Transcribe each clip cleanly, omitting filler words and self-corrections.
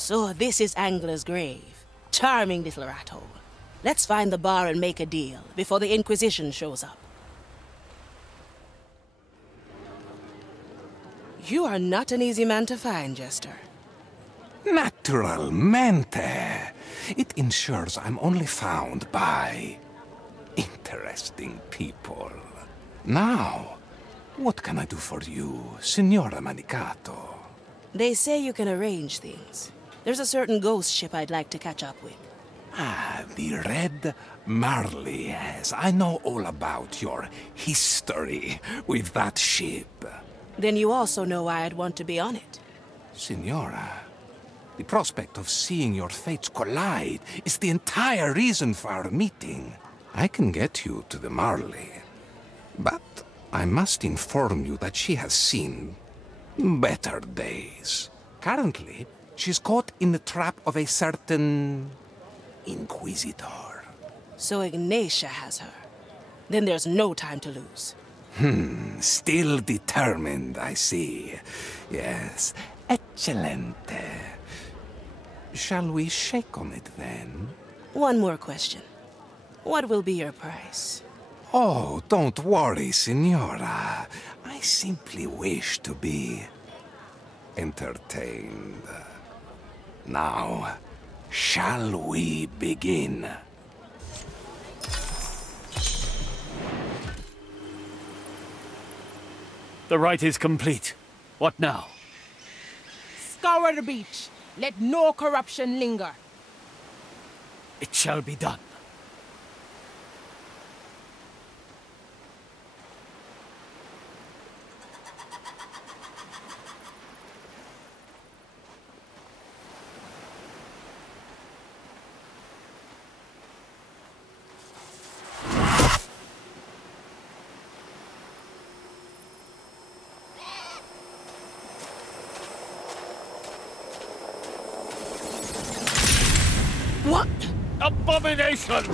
So this is Angler's grave. Charming little rat hole. Let's find the bar and make a deal before the Inquisition shows up. You are not an easy man to find, Jester. Naturalmente. It ensures I'm only found by interesting people. Now, what can I do for you, Signora Manicato? They say you can arrange things. There's a certain ghost ship I'd like to catch up with. Ah, the Red Marley, yes. I know all about your history with that ship. Then you also know why I'd want to be on it. Signora, the prospect of seeing your fates collide is the entire reason for our meeting. I can get you to the Marley, but I must inform you that she has seen better days. Currently, she's caught in the trap of a certain Inquisitor. So Ignatia has her. Then there's no time to lose. Still determined, I see. Yes, excelente. Shall we shake on it then? One more question. What will be your price? Oh, don't worry, Signora. I simply wish to be entertained. Now, shall we begin? The rite is complete. What now? Scour the beach. Let no corruption linger. It shall be done. What? Abomination!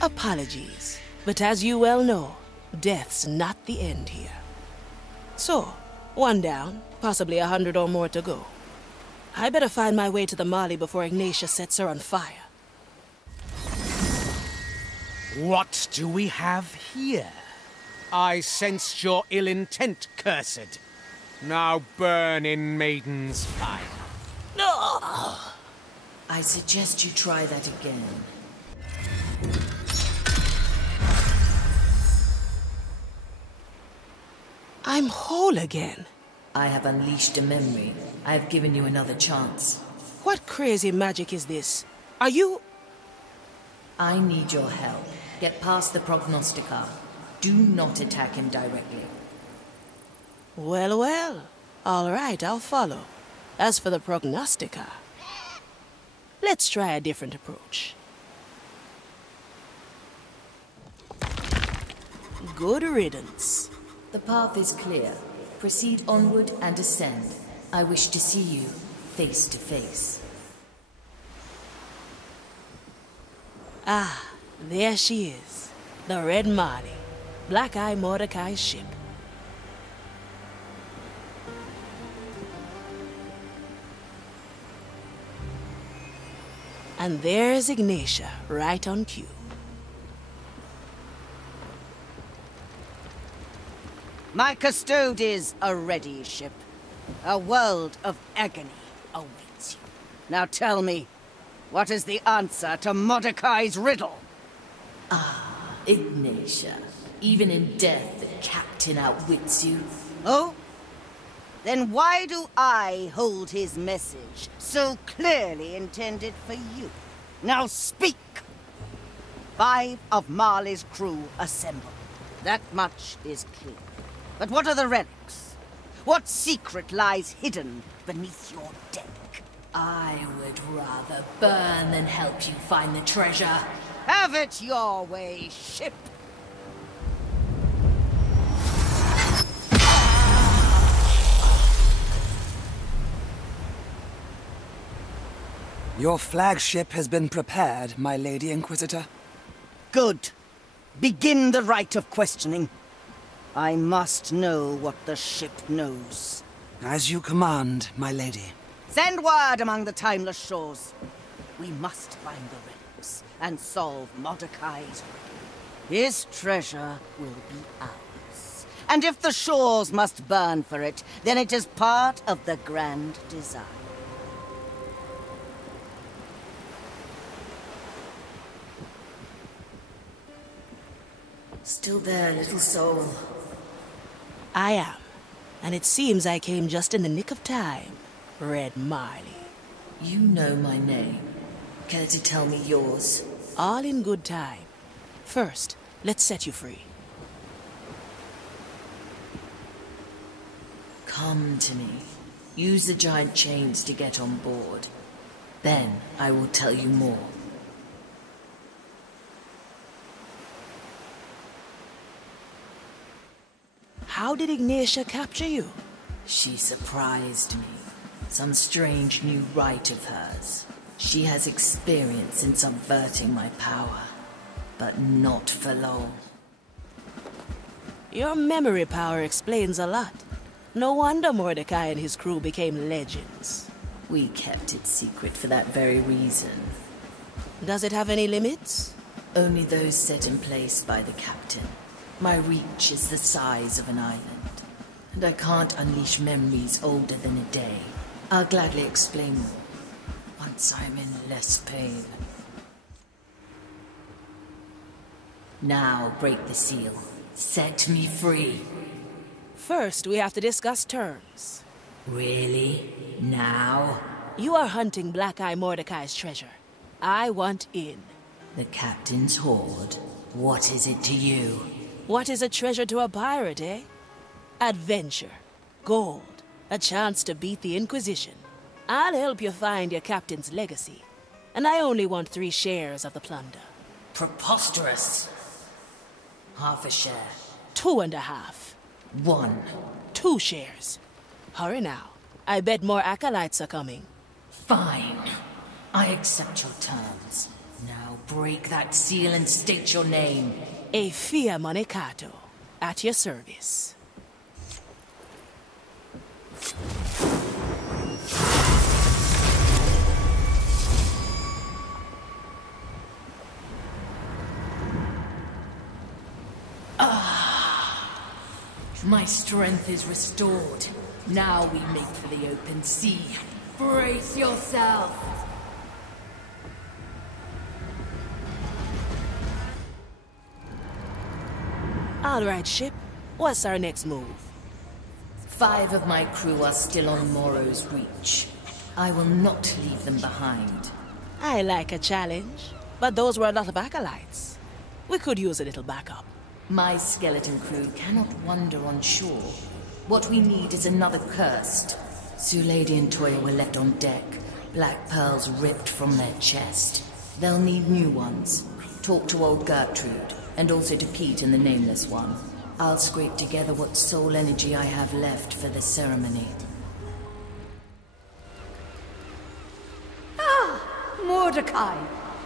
Apologies, but as you well know, death's not the end here. So, one down, possibly 100 or more to go. I better find my way to the Marley before Ignatia sets her on fire. What do we have here? I sensed your ill intent, cursed. Now burn in Maiden's fire. I suggest you try that again. I'm whole again. I have unleashed a memory. I have given you another chance. What crazy magic is this? Are you... I need your help. Get past the prognosticar. Do not attack him directly. Well, well. All right, I'll follow. As for the prognostica, let's try a different approach. Good riddance. The path is clear. Proceed onward and ascend. I wish to see you face to face. Ah, there she is. The Red Marley. Black Eye Mordecai's ship. And there's Ignatia, right on cue. My custodes are ready, ship. A world of agony awaits you. Now tell me, what is the answer to Mordecai's riddle? Ah, Ignatia. Even in death, the captain outwits you. Oh? Then why do I hold his message, so clearly intended for you? Now speak! 5 of Marley's crew assemble. That much is clear. But what are the relics? What secret lies hidden beneath your deck? I would rather burn than help you find the treasure. Have it your way, ship! Your flagship has been prepared, my Lady Inquisitor. Good. Begin the rite of questioning. I must know what the ship knows. As you command, my lady. Send word among the timeless shores. We must find the relics and solve Mordecai's riddle. His treasure will be ours. And if the shores must burn for it, then it is part of the grand design. Still there, little soul. I am. And it seems I came just in the nick of time, Red Marley. You know my name. Care to tell me yours? All in good time. First, let's set you free. Come to me. Use the giant chains to get on board. Then I will tell you more. How did Ignatia capture you? She surprised me. Some strange new right of hers. She has experience in subverting my power, but not for long. Your memory power explains a lot. No wonder Mordecai and his crew became legends. We kept it secret for that very reason. Does it have any limits? Only those set in place by the captain. My reach is the size of an island, and I can't unleash memories older than a day. I'll gladly explain more, once I'm in less pain. Now break the seal. Set me free. First, we have to discuss terms. Really? Now? You are hunting Black Eye Mordecai's treasure. I want in. The captain's hoard. What is it to you? What is a treasure to a pirate, eh? Adventure, gold, a chance to beat the Inquisition. I'll help you find your captain's legacy. And I only want 3 shares of the plunder. Preposterous. Half a share. 2.5. 1. 2 shares. Hurry now. I bet more acolytes are coming. Fine. I accept your terms. Now break that seal and state your name. Efia Monecato, at your service. My strength is restored. Now we make for the open sea. Brace yourself! All right, ship. What's our next move? 5 of my crew are still on Morrow's reach. I will not leave them behind. I like a challenge, but those were a lot of acolytes. We could use a little backup. My skeleton crew cannot wander on shore. What we need is another cursed. Zulady and Toya were left on deck, black pearls ripped from their chest. They'll need new ones. Talk to old Gertrude, and also to Pete and the Nameless One. I'll scrape together what soul energy I have left for the ceremony. Ah, Mordecai,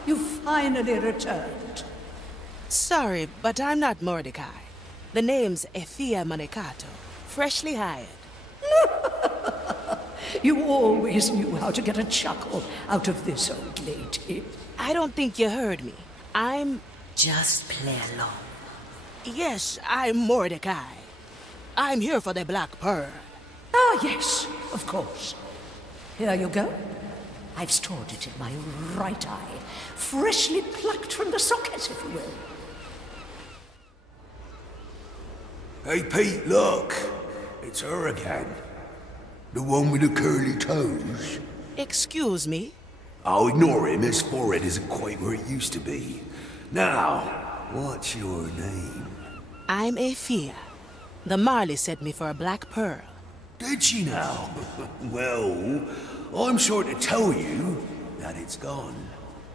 you finally returned. Sorry, but I'm not Mordecai. The name's Efia Monecato, freshly hired. You always knew how to get a chuckle out of this old lady. I don't think you heard me. I'm... Just play along. Yes, I'm Mordecai. I'm here for the Black Pearl. Ah, yes, of course. Here you go. I've stored it in my right eye, freshly plucked from the socket, if you will. Hey, Pete, look! It's her again. The one with the curly toes. Excuse me? I'll ignore him. His forehead isn't quite where it used to be. Now, what's your name? I'm Efia. The Marley sent me for a Black Pearl. Did she now? Well, I'm sure to tell you that it's gone.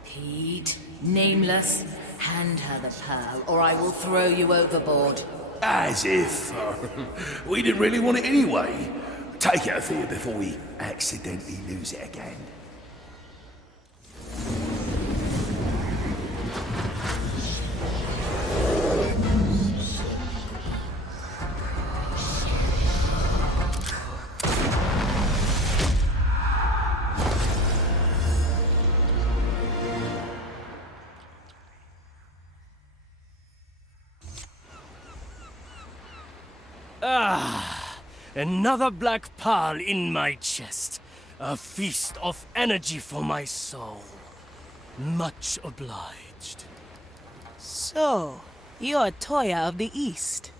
Pete, Nameless, hand her the pearl, or I will throw you overboard. As if. We didn't really want it anyway. Take it off here before we accidentally lose it again. Another black pearl in my chest. A feast of energy for my soul. Much obliged. So, you're Toya of the East.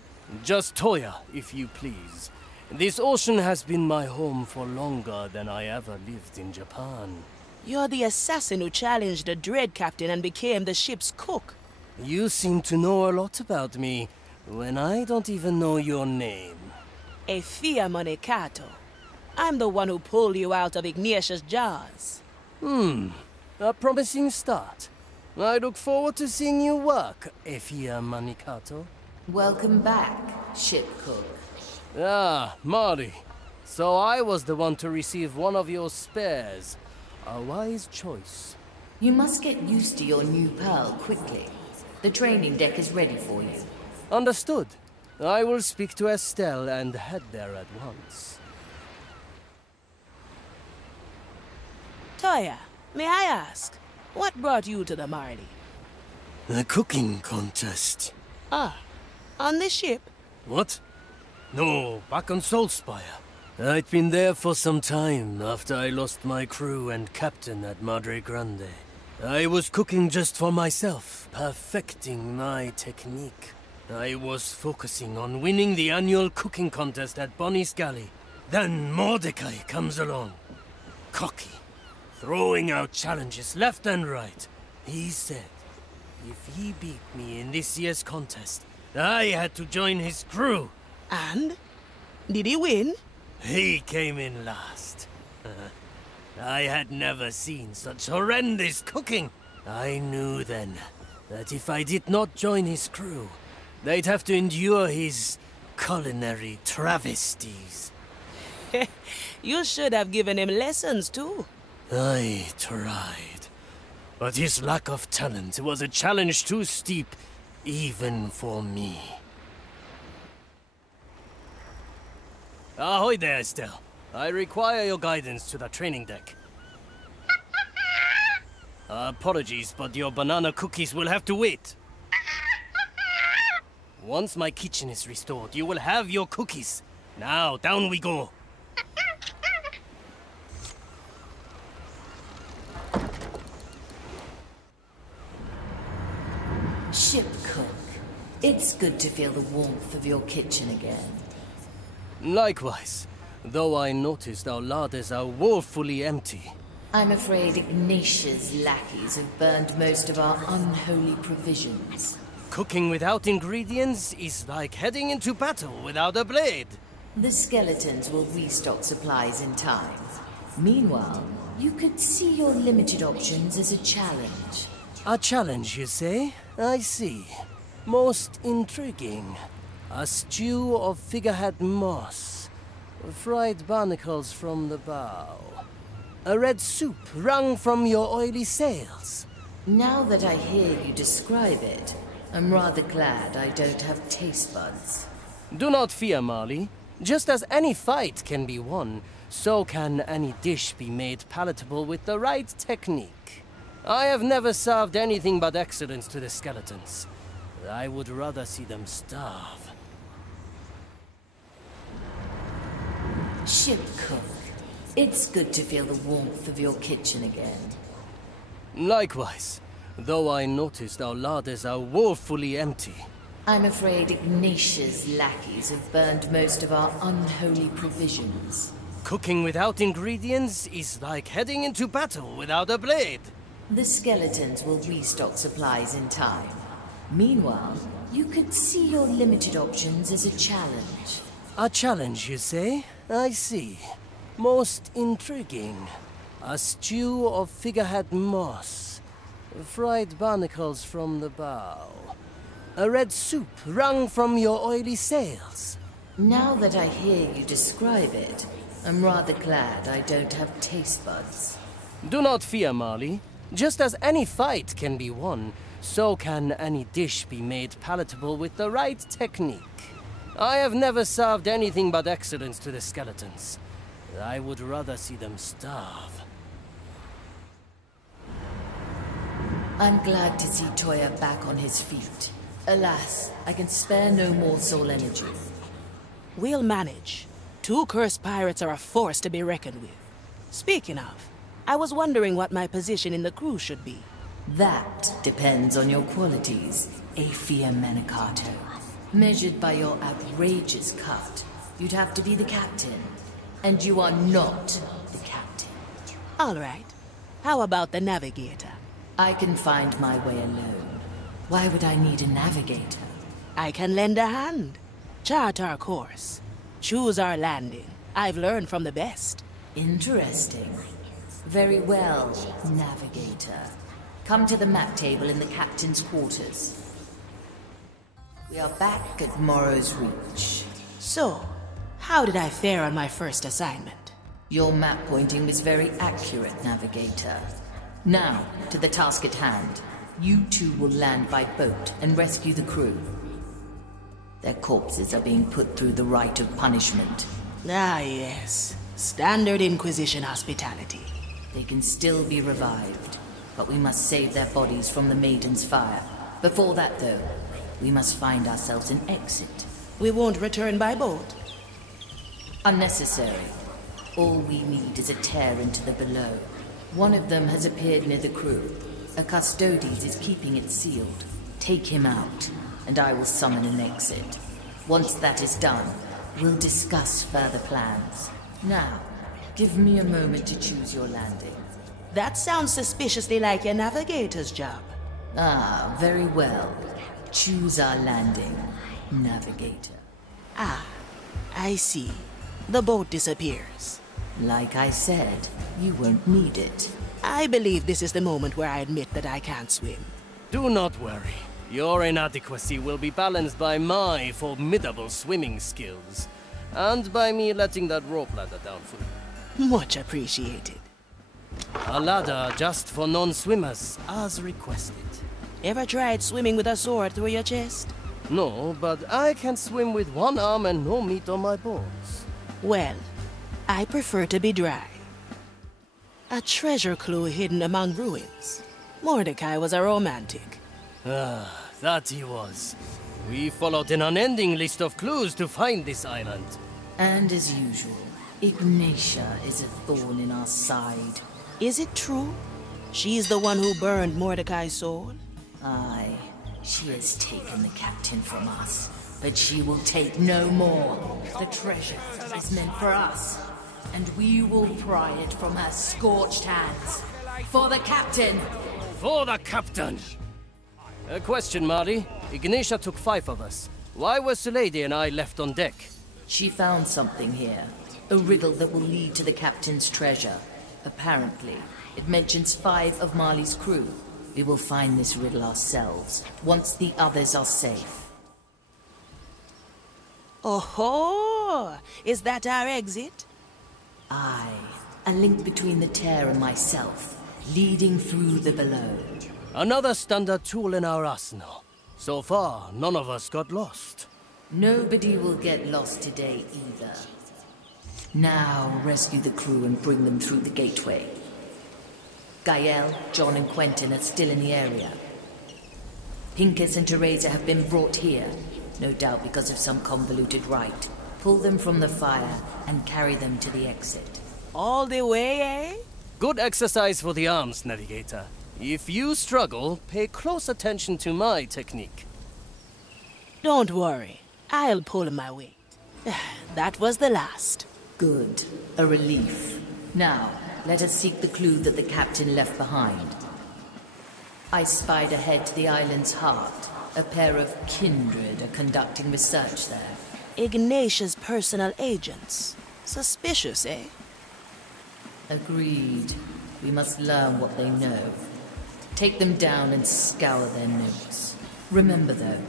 Just Toya, if you please. This ocean has been my home for longer than I ever lived in Japan. You're the assassin who challenged the Dread Captain and became the ship's cook. You seem to know a lot about me, when I don't even know your name. Efia Kato. I'm the one who pulled you out of Ignatius' jaws. A promising start. I look forward to seeing you work, Efia Manikato. Welcome back, ship cook. Ah, Mari. So I was the one to receive one of your spares. A wise choice. You must get used to your new pearl quickly. The training deck is ready for you. Understood. I will speak to Estelle and head there at once. Toya, may I ask, what brought you to the Marley? The cooking contest. Ah, on this ship? What? No, back on Soulspire. I'd been there for some time after I lost my crew and captain at Madre Grande. I was cooking just for myself, perfecting my technique. I was focusing on winning the annual cooking contest at Bonnie's Galley. Then Mordecai comes along. Cocky. Throwing out challenges left and right. He said, if he beat me in this year's contest, I had to join his crew. And? Did he win? He came in last. I had never seen such horrendous cooking. I knew then that if I did not join his crew, they'd have to endure his culinary travesties. You should have given him lessons too. I tried. But his lack of talent was a challenge too steep, even for me. Ahoy there, Estelle. I require your guidance to the training deck. Apologies, but your banana cookies will have to wait. Once my kitchen is restored, you will have your cookies. Now, down we go. Ship cook, it's good to feel the warmth of your kitchen again. Likewise, though I noticed our larders are woefully empty. I'm afraid Ignatius' lackeys have burned most of our unholy provisions. Cooking without ingredients is like heading into battle without a blade. The skeletons will restock supplies in time. Meanwhile, you could see your limited options as a challenge. A challenge, you say? I see. Most intriguing. A stew of figurehead moss. Fried barnacles from the bow. A red soup wrung from your oily sails. Now that I hear you describe it, I'm rather glad I don't have taste buds. Do not fear, Marley. Just as any fight can be won, so can any dish be made palatable with the right technique. I have never served anything but excellence to the skeletons. I would rather see them starve. Ship cook, it's good to feel the warmth of your kitchen again. Likewise, though I noticed our larders are woefully empty. I'm afraid Ignatius' lackeys have burned most of our unholy provisions. Cooking without ingredients is like heading into battle without a blade. The skeletons will restock supplies in time. Meanwhile, you could see your limited options as a challenge. A challenge, you say? I see. Most intriguing. A stew of figurehead moss. Fried barnacles from the bow. A red soup wrung from your oily sails. Now that I hear you describe it, I'm rather glad I don't have taste buds. Do not fear, Marley. Just as any fight can be won, so can any dish be made palatable with the right technique. I have never served anything but excellence to the skeletons. I would rather see them starve. I'm glad to see Toya back on his feet. Alas, I can spare no more soul energy. We'll manage. 2 cursed pirates are a force to be reckoned with. Speaking of, I was wondering what my position in the crew should be. That depends on your qualities, Aphia Manicato. Measured by your outrageous cut, you'd have to be the captain. And you are not the captain. All right. How about the navigator? I can find my way alone. Why would I need a navigator? I can lend a hand. Chart our course. Choose our landing. I've learned from the best. Interesting. Very well, navigator. Come to the map table in the captain's quarters. We are back at Morrow's Reach. So, how did I fare on my first assignment? Your map pointing was very accurate, navigator. Now, to the task at hand. You two will land by boat and rescue the crew. Their corpses are being put through the rite of punishment. Ah, yes. Standard Inquisition hospitality. They can still be revived, but we must save their bodies from the Maiden's fire. Before that, though, we must find ourselves an exit. We won't return by boat. Unnecessary. All we need is a tear into the below. One of them has appeared near the crew. A Custodes is keeping it sealed. Take him out, and I will summon an exit. Once that is done, we'll discuss further plans. Now, give me a moment to choose your landing. That sounds suspiciously like your navigator's job. Ah, very well. Choose our landing, navigator. Ah, I see. The boat disappears. Like I said, you won't need it. I believe this is the moment where I admit that I can't swim. Do not worry. Your inadequacy will be balanced by my formidable swimming skills. And by me letting that rope ladder down for you. Much appreciated. A ladder just for non-swimmers, as requested. Ever tried swimming with a sword through your chest? No, but I can swim with one arm and no meat on my bones. Well, I prefer to be dry. A treasure clue hidden among ruins. Mordecai was a romantic. Ah, that he was. We followed an unending list of clues to find this island. And as usual, Ignatia is a thorn in our side. Is it true? She's the one who burned Mordecai's soul? Aye. She has taken the captain from us, but she will take no more. The treasure is meant for us, and we will pry it from her scorched hands. For the captain! For the captain! A question, Mari. Ignatia took 5 of us. Why was the lady and I left on deck? She found something here. A riddle that will lead to the captain's treasure. Apparently, it mentions 5 of Marley's crew. We will find this riddle ourselves, once the others are safe. Oh-ho! Is that our exit? Aye. A link between the tear and myself, leading through the below. Another standard tool in our arsenal. So far, none of us got lost. Nobody will get lost today either. Now, rescue the crew and bring them through the gateway. Gael, John and Quentin are still in the area. Pincus and Teresa have been brought here, no doubt because of some convoluted rite. Pull them from the fire and carry them to the exit. All the way, eh? Good exercise for the arms, Navigator. If you struggle, pay close attention to my technique. Don't worry. I'll pull my weight. That was the last. Good. A relief. Now, let us seek the clue that the captain left behind. I spied ahead to the island's heart. A pair of kindred are conducting research there. Ignatia's personal agents. Suspicious, eh? Agreed. We must learn what they know. Take them down and scour their notes. Remember, though,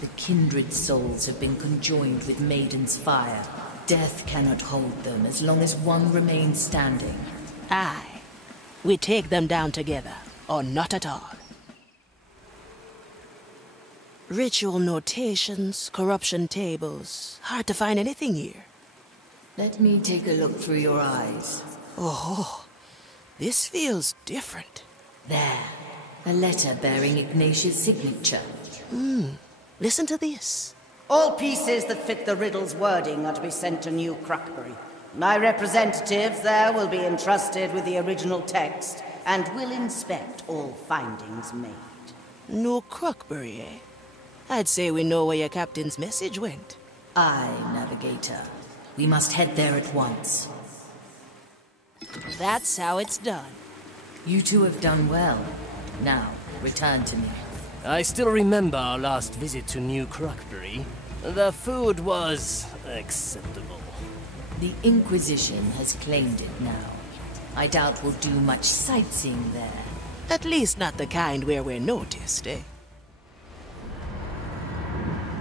the kindred souls have been conjoined with Maiden's fire. Death cannot hold them as long as one remains standing. Aye. We take them down together, or not at all. Ritual notations, corruption tables. Hard to find anything here. Let me take a look through your eyes. Oh, this feels different. There. A letter bearing Ignatius' signature. Listen to this. All pieces that fit the riddle's wording are to be sent to New Crockbury. My representatives there will be entrusted with the original text and will inspect all findings made. New Crockbury, eh? I'd say we know where your captain's message went. Aye, Navigator. We must head there at once. That's how it's done. You two have done well. Now, return to me. I still remember our last visit to New Crockbury. The food was acceptable. The Inquisition has claimed it now. I doubt we'll do much sightseeing there. At least not the kind where we're noticed, eh?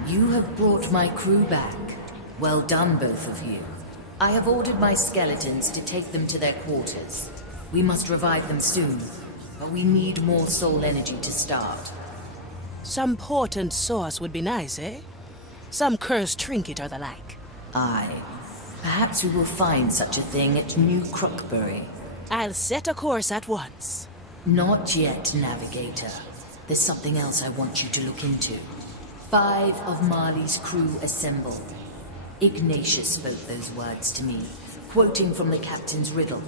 You have brought my crew back. Well done, both of you. I have ordered my skeletons to take them to their quarters. We must revive them soon, but we need more soul energy to start. Some potent source would be nice, eh? Some cursed trinket or the like. Aye. Perhaps we will find such a thing at New Crockbury. I'll set a course at once. Not yet, Navigator. There's something else I want you to look into. 5 of Marley's crew assemble. Ignatius spoke those words to me, quoting from the captain's riddle.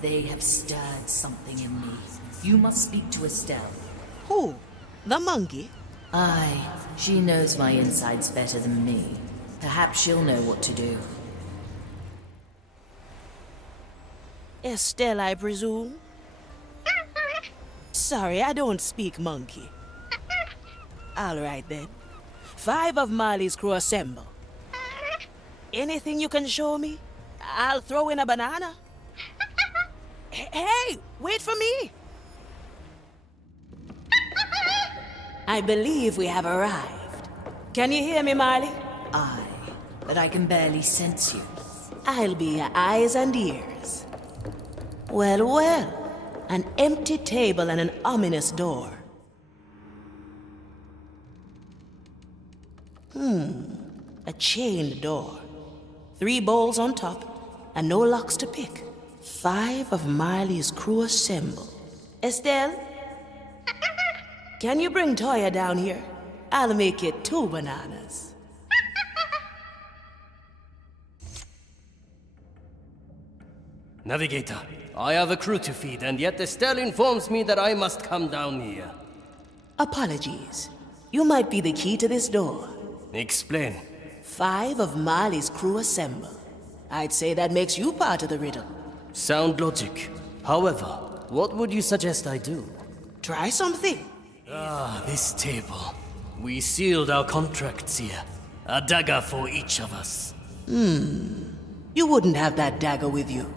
They have stirred something in me. You must speak to Estelle. Who? The monkey? Aye, she knows my insides better than me. Perhaps she'll know what to do. Estelle, I presume? Sorry, I don't speak monkey. All right, then. 5 of Marley's crew assemble. Anything you can show me? I'll throw in a banana. Hey, wait for me! I believe we have arrived. Can you hear me, Marley? Aye, but I can barely sense you. I'll be your eyes and ears. Well, well. An empty table and an ominous door. A chained door. 3 bowls on top, and no locks to pick. 5 of Marley's crew assemble. Estelle? Can you bring Toya down here? I'll make it 2 bananas. Navigator, I have a crew to feed, and yet Estelle informs me that I must come down here. Apologies. You might be the key to this door. Explain. 5 of Marley's crew assemble. I'd say that makes you part of the riddle. Sound logic. However, what would you suggest I do? Try something. Ah, this table. We sealed our contracts here. A dagger for each of us. You wouldn't have that dagger with you.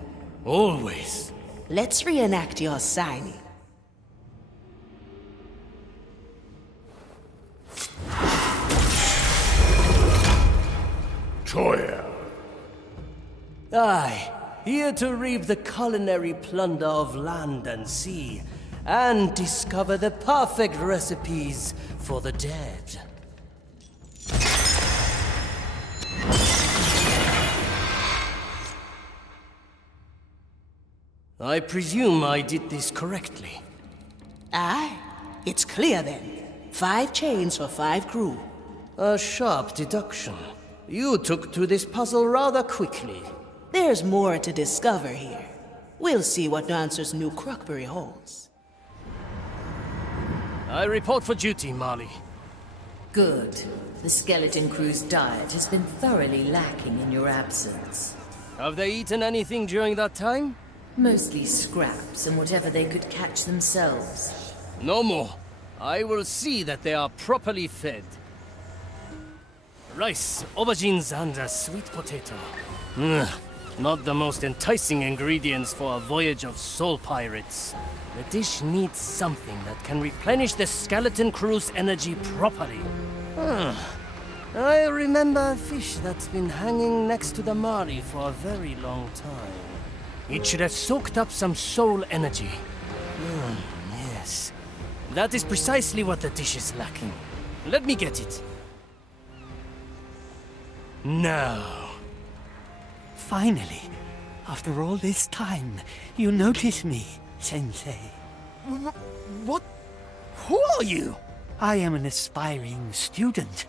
Always. Let's reenact your signing. Toya. Aye, here to reap the culinary plunder of land and sea, and discover the perfect recipes for the dead. I presume I did this correctly. Aye, it's clear then. 5 chains for 5 crew. A sharp deduction. You took to this puzzle rather quickly. There's more to discover here. We'll see what answers New Crockbury holds. I report for duty, Marley. Good. The skeleton crew's diet has been thoroughly lacking in your absence. Have they eaten anything during that time? Mostly scraps and whatever they could catch themselves. No more. I will see that they are properly fed. Rice, aubergines, and a sweet potato. Not the most enticing ingredients for a voyage of soul pirates. The dish needs something that can replenish the skeleton crew's energy properly. I remember a fish that's been hanging next to the Marley for a very long time. It should have soaked up some soul energy. Yes. That is precisely what the dish is lacking. Let me get it. Now. Finally, after all this time, you notice me, Sensei. What? Who are you? I am an aspiring student.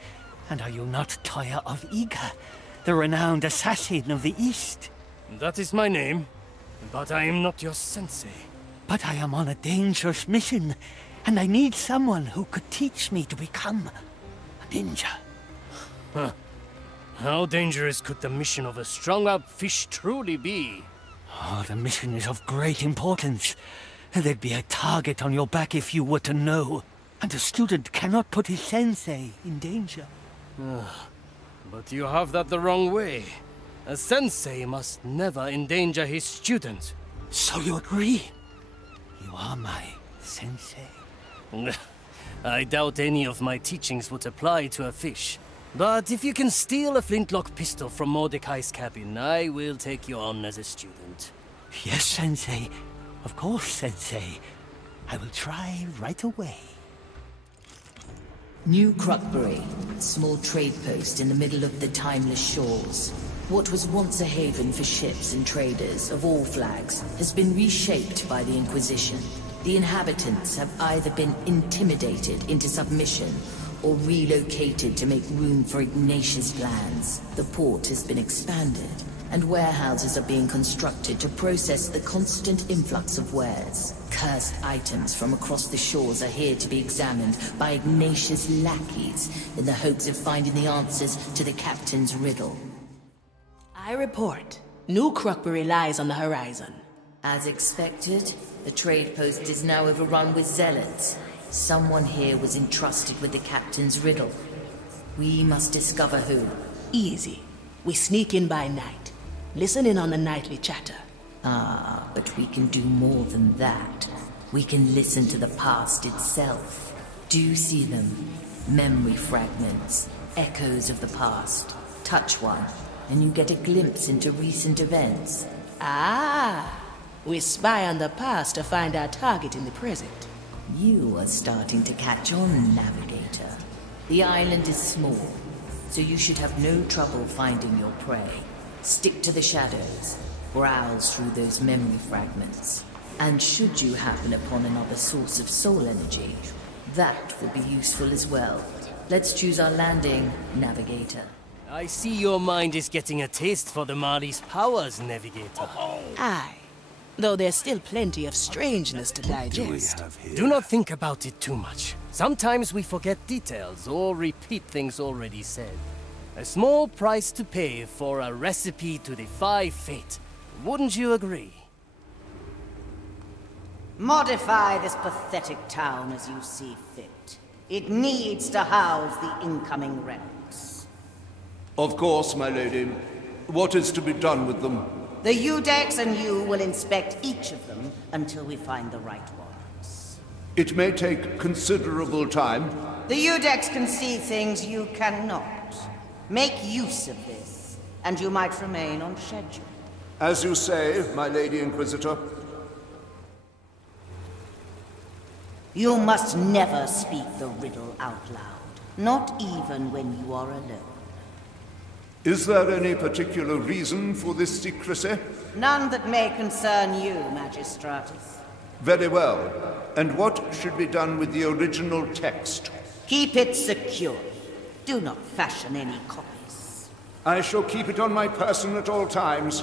And are you not Toya of Iga, the renowned assassin of the East? That is my name, but I am not your sensei. But I am on a dangerous mission, and I need someone who could teach me to become a ninja. Huh. How dangerous could the mission of a strung-up fish truly be? Oh, the mission is of great importance. There'd be a target on your back if you were to know. And a student cannot put his sensei in danger. But you have that the wrong way. A sensei must never endanger his student. So you agree? You are my sensei. I doubt any of my teachings would apply to a fish. But if you can steal a flintlock pistol from Mordecai's cabin, I will take you on as a student. Yes, Sensei. Of course, Sensei. I will try right away. New Cruckbury, a small trade post in the middle of the timeless shores. What was once a haven for ships and traders of all flags has been reshaped by the Inquisition. The inhabitants have either been intimidated into submission or relocated to make room for Ignatius' plans. The port has been expanded, and warehouses are being constructed to process the constant influx of wares. Cursed items from across the shores are here to be examined by Ignatius' lackeys in the hopes of finding the answers to the captain's riddle. I report. New Cruckbury lies on the horizon. As expected, the trade post is now overrun with zealots. Someone here was entrusted with the captain's riddle. We must discover who. Easy. We sneak in by night. Listen in on the nightly chatter. Ah, but we can do more than that. We can listen to the past itself. Do you see them? Memory fragments, echoes of the past. Touch one, and you get a glimpse into recent events. Ah, we spy on the past to find our target in the present. You are starting to catch on, Navigator. The island is small, so you should have no trouble finding your prey. Stick to the shadows, browse through those memory fragments, and should you happen upon another source of soul energy, that will be useful as well. Let's choose our landing, Navigator. I see your mind is getting a taste for the Marley's powers, Navigator. Aye. Though there's still plenty of strangeness to digest. Do not think about it too much. Sometimes we forget details or repeat things already said. A small price to pay for a recipe to defy fate. Wouldn't you agree? Modify this pathetic town as you see fit. It needs to house the incoming relics. Of course, my lady. What is to be done with them? The Udex and you will inspect each of them until we find the right ones. It may take considerable time. The Udex can see things you cannot. Make use of this, and you might remain on schedule. As you say, my Lady Inquisitor. You must never speak the riddle out loud, not even when you are alone. Is there any particular reason for this secrecy? None that may concern you, Magistratus. Very well. And what should be done with the original text? Keep it secure. Do not fashion any copies. I shall keep it on my person at all times.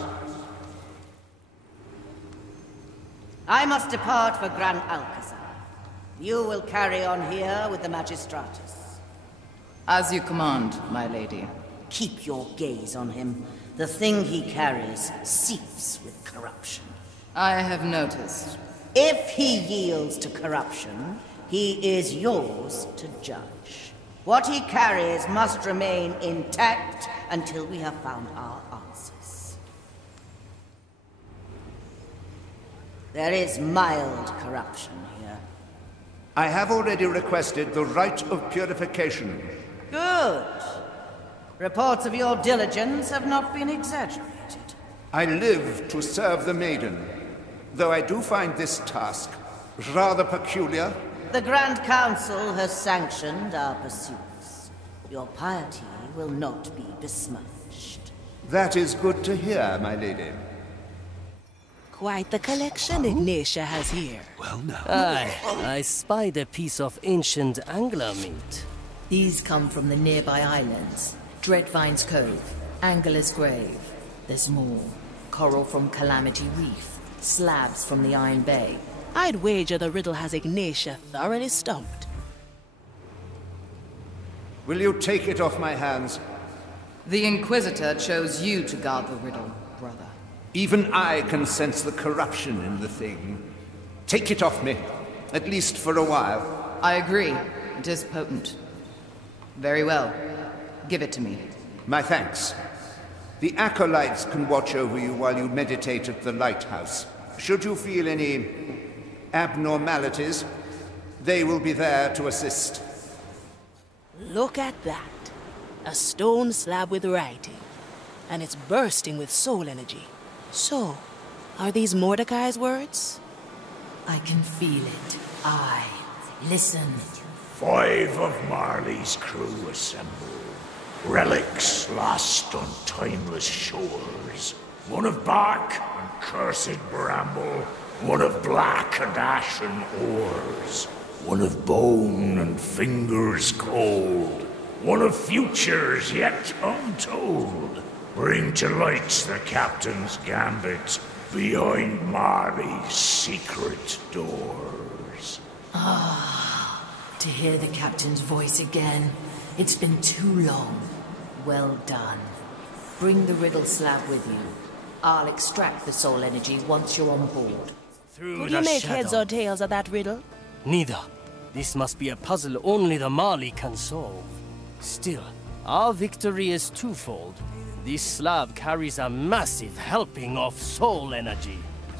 I must depart for Gran Alcazar. You will carry on here with the Magistratus. As you command, my lady. Keep your gaze on him. The thing he carries seeps with corruption. I have noticed. If he yields to corruption, he is yours to judge. What he carries must remain intact until we have found our answers. There is mild corruption here. I have already requested the rite of purification. Good. Reports of your diligence have not been exaggerated. I live to serve the maiden, though I do find this task rather peculiar. The Grand Council has sanctioned our pursuits. Your piety will not be besmirched. That is good to hear, my lady. Quite the collection Ignatia has here. Well now. Aye, I spied a piece of ancient angler meat. These come from the nearby islands. Dreadvine's Cove, Angler's Grave. There's more. Coral from Calamity Reef, slabs from the Iron Bay. I'd wager the riddle has Ignatia thoroughly stumped. Will you take it off my hands? The Inquisitor chose you to guard the riddle, brother. Even I can sense the corruption in the thing. Take it off me, at least for a while. I agree. It is potent. Very well. Give it to me. My thanks. The acolytes can watch over you while you meditate at the lighthouse. Should you feel any abnormalities, they will be there to assist. Look at that. A stone slab with writing. And it's bursting with soul energy. So, are these Mordecai's words? I can feel it. Listen. 5 of Marley's crew assemble. Relics lost on timeless shores. 1 of bark and cursed bramble. 1 of black and ashen ores. 1 of bone and fingers cold. 1 of futures yet untold. Bring to light the captain's gambit behind Marley's secret doors. To hear the captain's voice again. It's been too long. Well done. Bring the riddle slab with you. I'll extract the soul energy once you're on board. Could you make heads or tails of that riddle? Neither. This must be a puzzle only the Marley can solve. Still, our victory is twofold. This slab carries a massive helping of soul energy.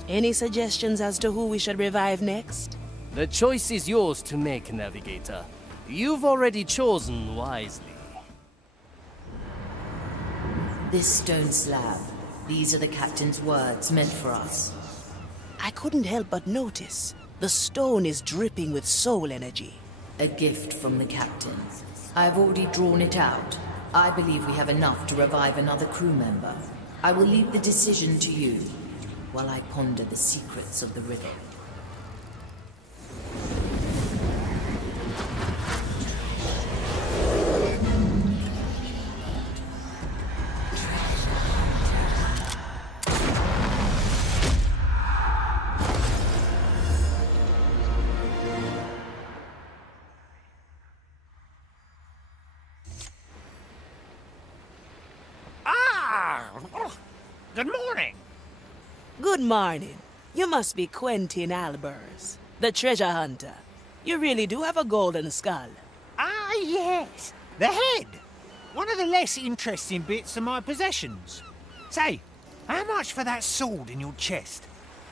Any suggestions as to who we should revive next? The choice is yours to make, Navigator. You've already chosen wisely. This stone slab. These are the captain's words meant for us. I couldn't help but notice. The stone is dripping with soul energy. A gift from the captain. I've already drawn it out. I believe we have enough to revive another crew member. I will leave the decision to you, while I ponder the secrets of the riddle. Good morning. Good morning. You must be Quentin Albers, the treasure hunter. You really do have a golden skull. Ah, yes. The head. One of the less interesting bits of my possessions. Say, how much for that sword in your chest?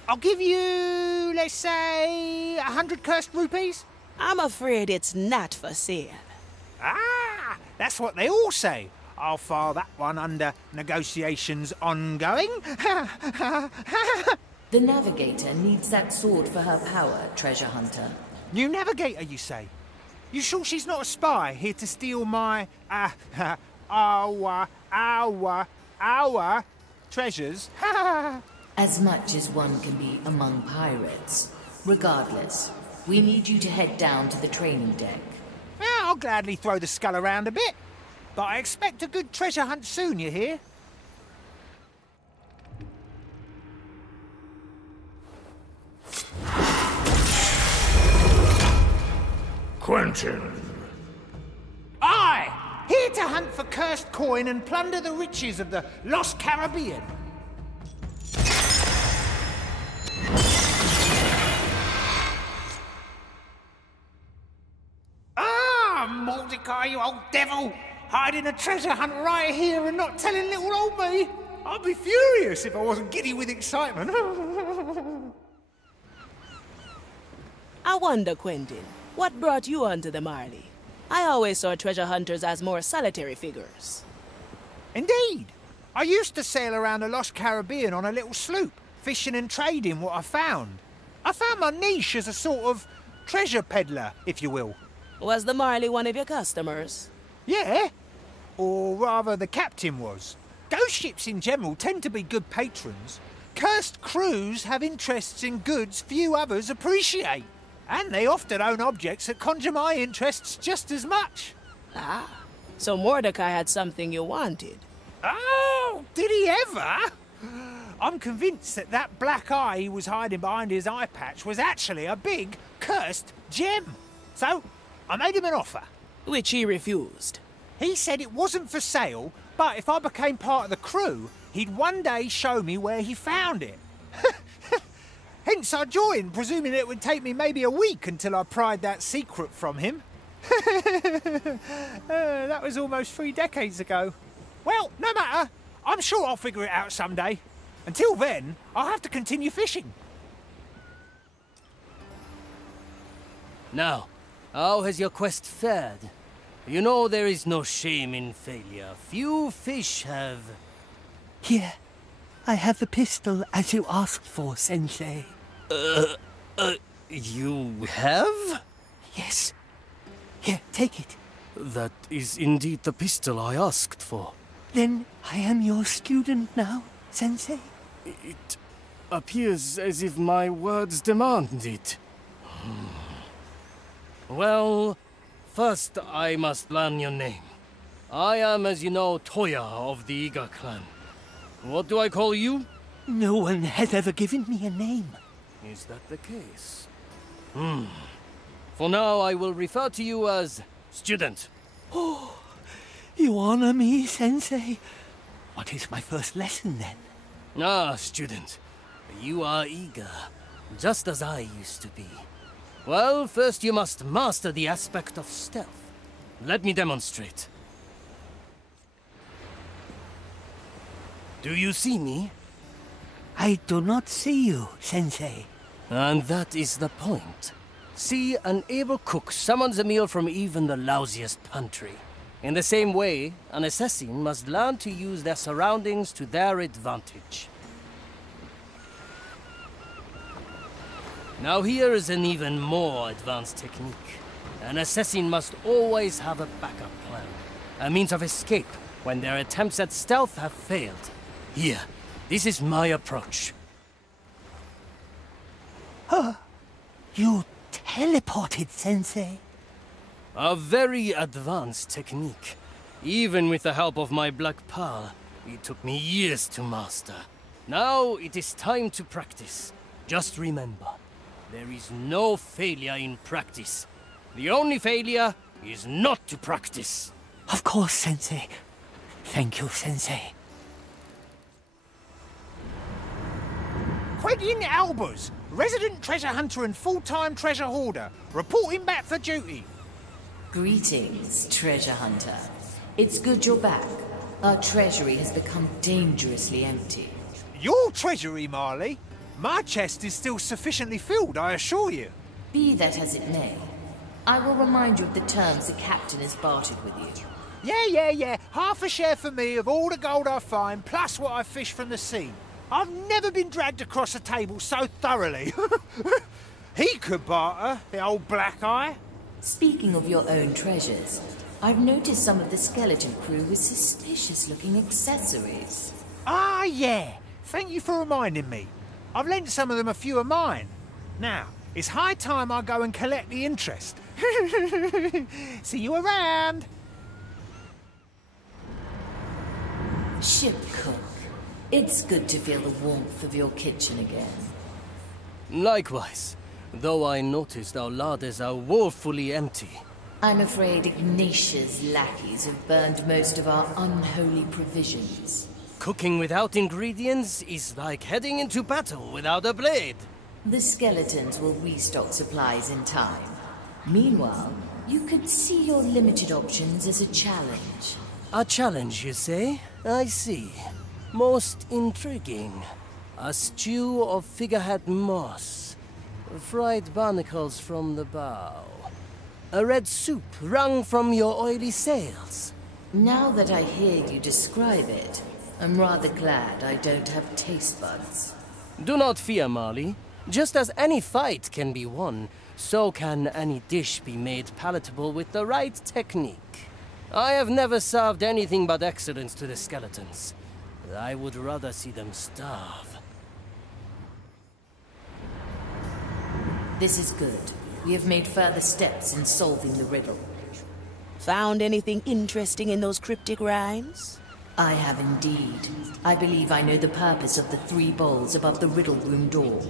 I'll give you, let's say, 100 cursed rupees. I'm afraid it's not for sale. Ah, that's what they all say. I'll file that one under negotiations ongoing. The Navigator needs that sword for her power, treasure hunter. New Navigator, you say? You sure she's not a spy here to steal my, our treasures? As much as one can be among pirates. Regardless, we need you to head down to the training deck. Yeah, I'll gladly throw the skull around a bit. But I expect a good treasure hunt soon, you hear? Quentin. Aye! Here to hunt for cursed coin and plunder the riches of the lost Caribbean. Ah, Mordecai, you old devil! Hiding a treasure hunt right here and not telling little old me. I'd be furious if I wasn't giddy with excitement. I wonder, Quentin, what brought you onto the Marley? I always saw treasure hunters as more solitary figures. Indeed. I used to sail around the lost Caribbean on a little sloop, fishing and trading what I found. I found my niche as a sort of treasure peddler, if you will. Was the Marley one of your customers? Yeah. Or rather, the captain was. Ghost ships in general tend to be good patrons. Cursed crews have interests in goods few others appreciate. And they often own objects that conjure my interests just as much. Ah, so Mordecai had something you wanted. Oh, did he ever? I'm convinced that that black eye he was hiding behind his eye patch was actually a big, cursed gem. So, I made him an offer. Which he refused. He said it wasn't for sale, but if I became part of the crew, he'd one day show me where he found it. Hence I joined, presuming it would take me maybe a week until I pried that secret from him. That was almost 3 decades ago. Well, no matter. I'm sure I'll figure it out someday. Until then, I'll have to continue fishing. Now, how has your quest fared? You know there is no shame in failure. Few fish have... Here, I have the pistol as you asked for, Sensei. You have? Yes. Here, take it. That is indeed the pistol I asked for. Then I am your student now, Sensei? It appears as if my words demand it. Well, first I must learn your name. I am, as you know, Toya of the Iga clan. What do I call you? No one has ever given me a name. Is that the case? For now, I will refer to you as student. Oh, you honor me, Sensei. What is my first lesson, then? Ah, student. You are eager, just as I used to be. Well, first you must master the aspect of stealth. Let me demonstrate. Do you see me? I do not see you, Sensei. And that is the point. See, an able cook summons a meal from even the lousiest pantry. In the same way, an assassin must learn to use their surroundings to their advantage. Now here is an even more advanced technique. An assassin must always have a backup plan. A means of escape when their attempts at stealth have failed. Here, this is my approach. You teleported, Sensei. A very advanced technique. Even with the help of my Black Pearl, it took me years to master. Now it is time to practice. Just remember, there is no failure in practice. The only failure is not to practice. Of course, Sensei. Thank you, Sensei. Quentin Albers, resident treasure hunter and full-time treasure hoarder, reporting back for duty. Greetings, treasure hunter. It's good you're back. Our treasury has become dangerously empty. Your treasury, Marley? My chest is still sufficiently filled, I assure you. Be that as it may, I will remind you of the terms the captain has bartered with you. Yeah. Half a share for me of all the gold I find, plus what I fish from the sea. I've never been dragged across a table so thoroughly. He could barter, the old black eye. Speaking of your own treasures, I've noticed some of the skeleton crew with suspicious-looking accessories. Ah, yeah. Thank you for reminding me. I've lent some of them a few of mine. Now, it's high time I go and collect the interest. See you around. Ship cook, it's good to feel the warmth of your kitchen again. Likewise, though I noticed our larders are woefully empty. I'm afraid Ignatia's lackeys have burned most of our unholy provisions. Cooking without ingredients is like heading into battle without a blade. The skeletons will restock supplies in time. Meanwhile, you could see your limited options as a challenge. A challenge, you say? I see. Most intriguing. A stew of figurehead moss. Fried barnacles from the bow. A red soup wrung from your oily sails. Now that I hear you describe it, I'm rather glad I don't have taste buds. Do not fear, Marley. Just as any fight can be won, so can any dish be made palatable with the right technique. I have never served anything but excellence to the skeletons. I would rather see them starve. This is good. We have made further steps in solving the riddle. Found anything interesting in those cryptic rhymes? I have indeed. I believe I know the purpose of the 3 bowls above the riddle room door.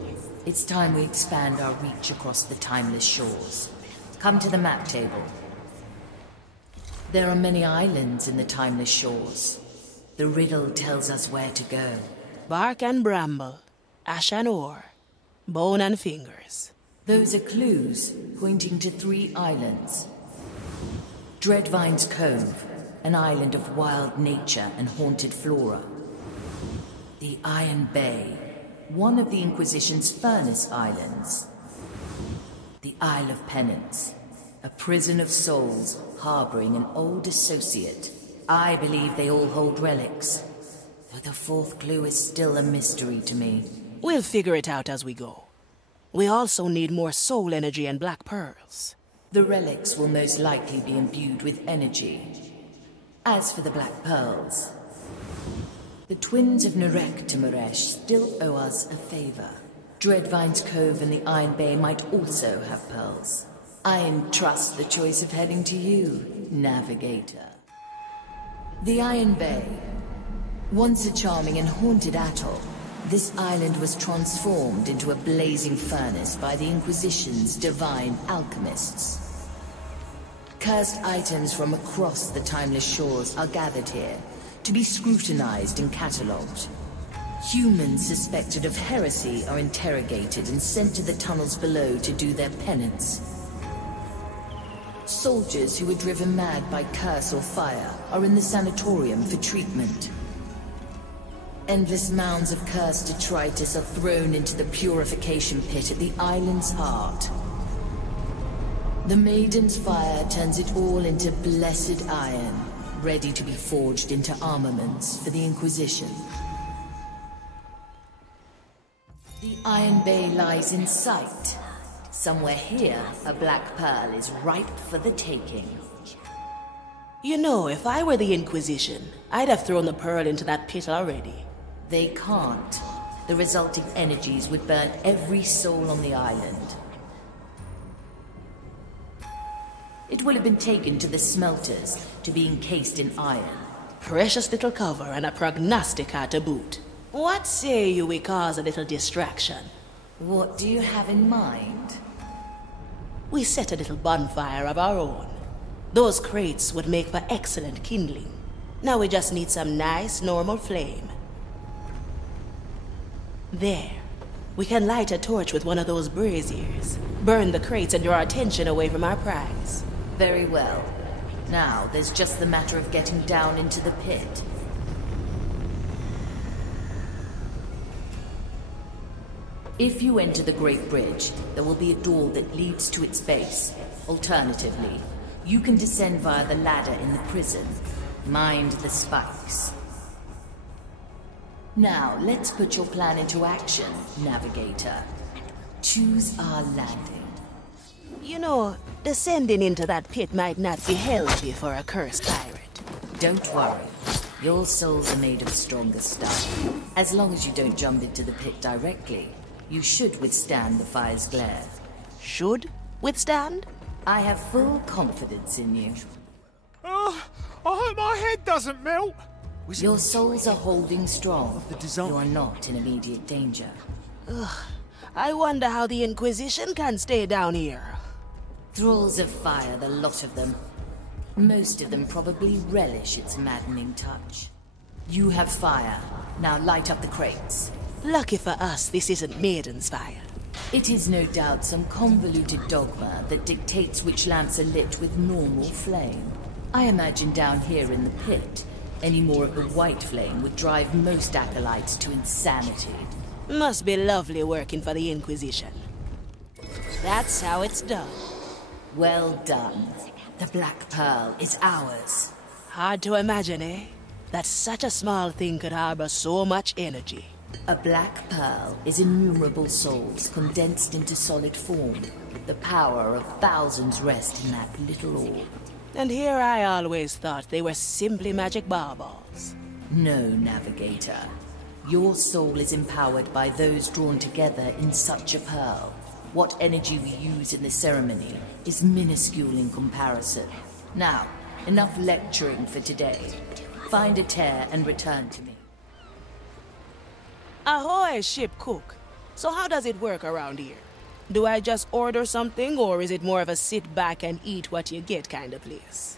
It's time we expand our reach across the timeless shores. Come to the map table. There are many islands in the timeless shores. The riddle tells us where to go. Bark and bramble, ash and ore, bone and fingers. Those are clues pointing to 3 islands. Dreadvine's Cove, an island of wild nature and haunted flora. The Iron Bay, one of the Inquisition's furnace islands. The Isle of Penance, a prison of souls harboring an old associate. I believe they all hold relics, though the 4th clue is still a mystery to me. We'll figure it out as we go. We also need more soul energy and black pearls. The relics will most likely be imbued with energy. As for the black pearls, the twins of Narek to Maresh still owe us a favor. Dreadvine's Cove and the Iron Bay might also have pearls. I entrust the choice of heading to you, Navigator. The Iron Bay. Once a charming and haunted atoll, this island was transformed into a blazing furnace by the Inquisition's divine alchemists. Cursed items from across the timeless shores are gathered here to be scrutinized and catalogued. Humans suspected of heresy are interrogated and sent to the tunnels below to do their penance. Soldiers who were driven mad by curse or fire are in the sanatorium for treatment. Endless mounds of cursed detritus are thrown into the purification pit at the island's heart. The Maiden's fire turns it all into blessed iron, ready to be forged into armaments for the Inquisition. The Iron Bay lies in sight. Somewhere here, a black pearl is ripe for the taking. You know, if I were the Inquisition, I'd have thrown the pearl into that pit already. They can't. The resulting energies would burn every soul on the island. It will have been taken to the smelters to be encased in iron. Precious little cover and a prognostica to boot. What say you we cause a little distraction? What do you have in mind? We set a little bonfire of our own. Those crates would make for excellent kindling. Now we just need some nice, normal flame. There. We can light a torch with one of those braziers. Burn the crates and draw attention away from our prize. Very well. Now, there's just the matter of getting down into the pit. If you enter the Great Bridge, there will be a door that leads to its base. Alternatively, you can descend via the ladder in the prison. Mind the spikes. Now, let's put your plan into action, Navigator. Choose our landing. You know, descending into that pit might not be healthy for a cursed pirate. Don't worry. Your souls are made of stronger stuff. As long as you don't jump into the pit directly, you should withstand the fire's glare. Should withstand? I have full confidence in you. Oh, I hope my head doesn't melt. Your souls are holding strong. You are not in immediate danger. Ugh, I wonder how the Inquisition can stay down here. Thralls of fire, the lot of them. Most of them probably relish its maddening touch. You have fire. Now light up the crates. Lucky for us, this isn't Maiden's fire. It is no doubt some convoluted dogma that dictates which lamps are lit with normal flame. I imagine down here in the pit, any more of the white flame would drive most acolytes to insanity. Must be lovely working for the Inquisition. That's how it's done. Well done. The Black Pearl is ours. Hard to imagine, eh? That such a small thing could harbor so much energy. A Black Pearl is innumerable souls condensed into solid form. The power of thousands rests in that little orb. And here I always thought they were simply magic baubles. No, Navigator. Your soul is empowered by those drawn together in such a pearl. What energy we use in the ceremony is minuscule in comparison. Now, Enough lecturing for today. Find a tear and return to me. Ahoy, ship cook. So how does it work around here? Do I just order something, or is it more of a sit back and eat what you get kind of place?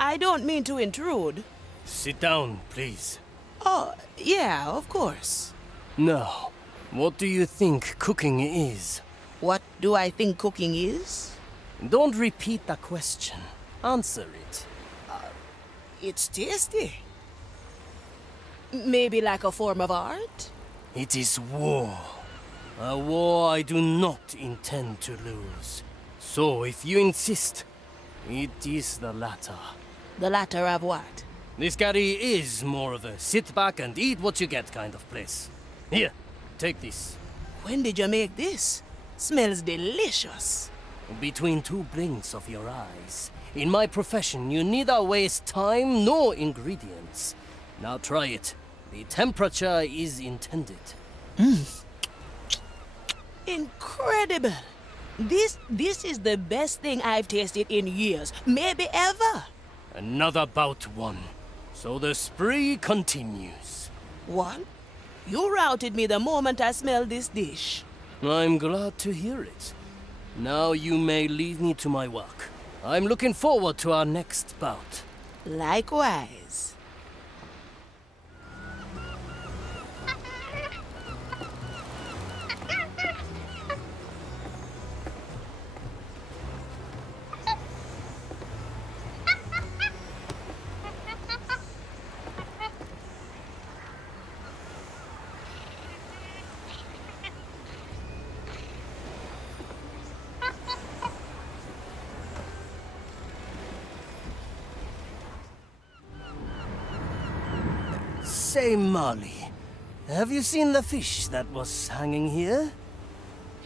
I don't mean to intrude. Sit down, please. Oh, yeah, of course. Now, what do you think cooking is? What do I think cooking is? Don't repeat the question. Answer it. It's tasty. Maybe like a form of art? It is war. A war I do not intend to lose. So, if you insist, it is the latter. The latter of what? This curry is more of a sit back and eat what you get kind of place. Here, take this. When did you make this? Smells delicious. Between two blinks of your eyes. In my profession, you neither waste time nor ingredients. Now try it. The temperature is intended. Incredible! This is the best thing I've tasted in years, maybe ever. Another bout won. So the spree continues. What? You routed me the moment I smelled this dish. I'm glad to hear it. Now you may leave me to my work. I'm looking forward to our next bout. Likewise. Say, Marley, have you seen the fish that was hanging here?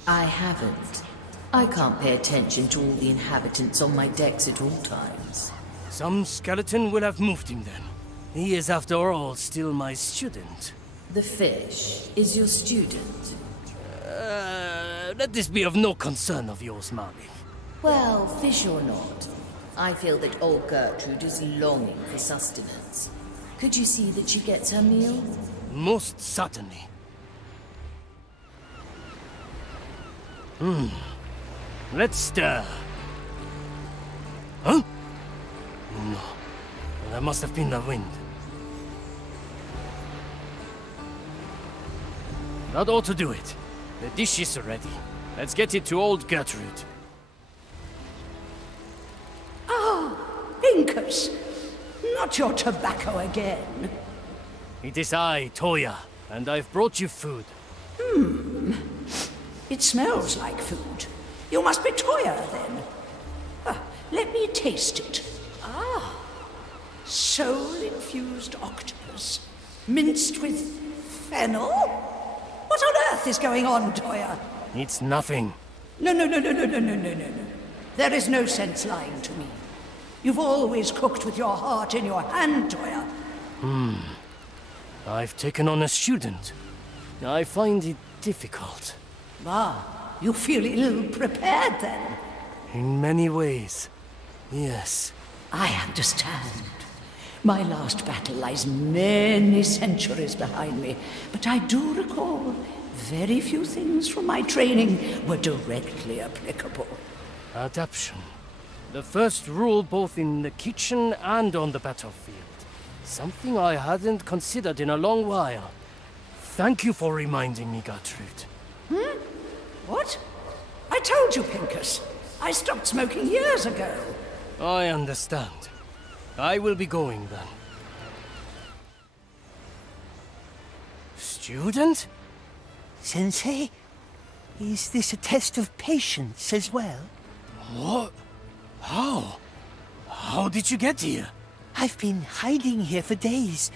I haven't. I can't pay attention to all the inhabitants on my decks at all times. Some skeleton will have moved him then. He is, after all, still my student. The fish is your student? Let this be of no concern of yours, Marley. Well, fish or not, I feel that old Gertrude is longing for sustenance. Could you see that she gets her meal? Most certainly. Let's stir. Huh? No. That must have been the wind. That ought to do it. The dish is ready. Let's get it to old Gertrude. Ah, Pincus! Not your tobacco again. It is I, Toya, and I've brought you food. It smells like food. You must be Toya, then. Let me taste it. Ah, soul-infused octopus, minced with fennel? What on earth is going on, Toya? It's nothing. No. There is no sense lying to me. You've always cooked with your heart in your hand, Toya. I've taken on a student. I find it difficult. Ah, you feel ill-prepared, then? In many ways, yes. I understand. My last battle lies many centuries behind me, but I do recall very few things from my training were directly applicable. Adaption. The first rule both in the kitchen and on the battlefield. Something I hadn't considered in a long while. Thank you for reminding me, Gertrude. What? I told you, Pincus. I stopped smoking years ago. I understand. I will be going then. Student? Sensei, is this a test of patience as well? What? How? How did you get here? I've been hiding here for days,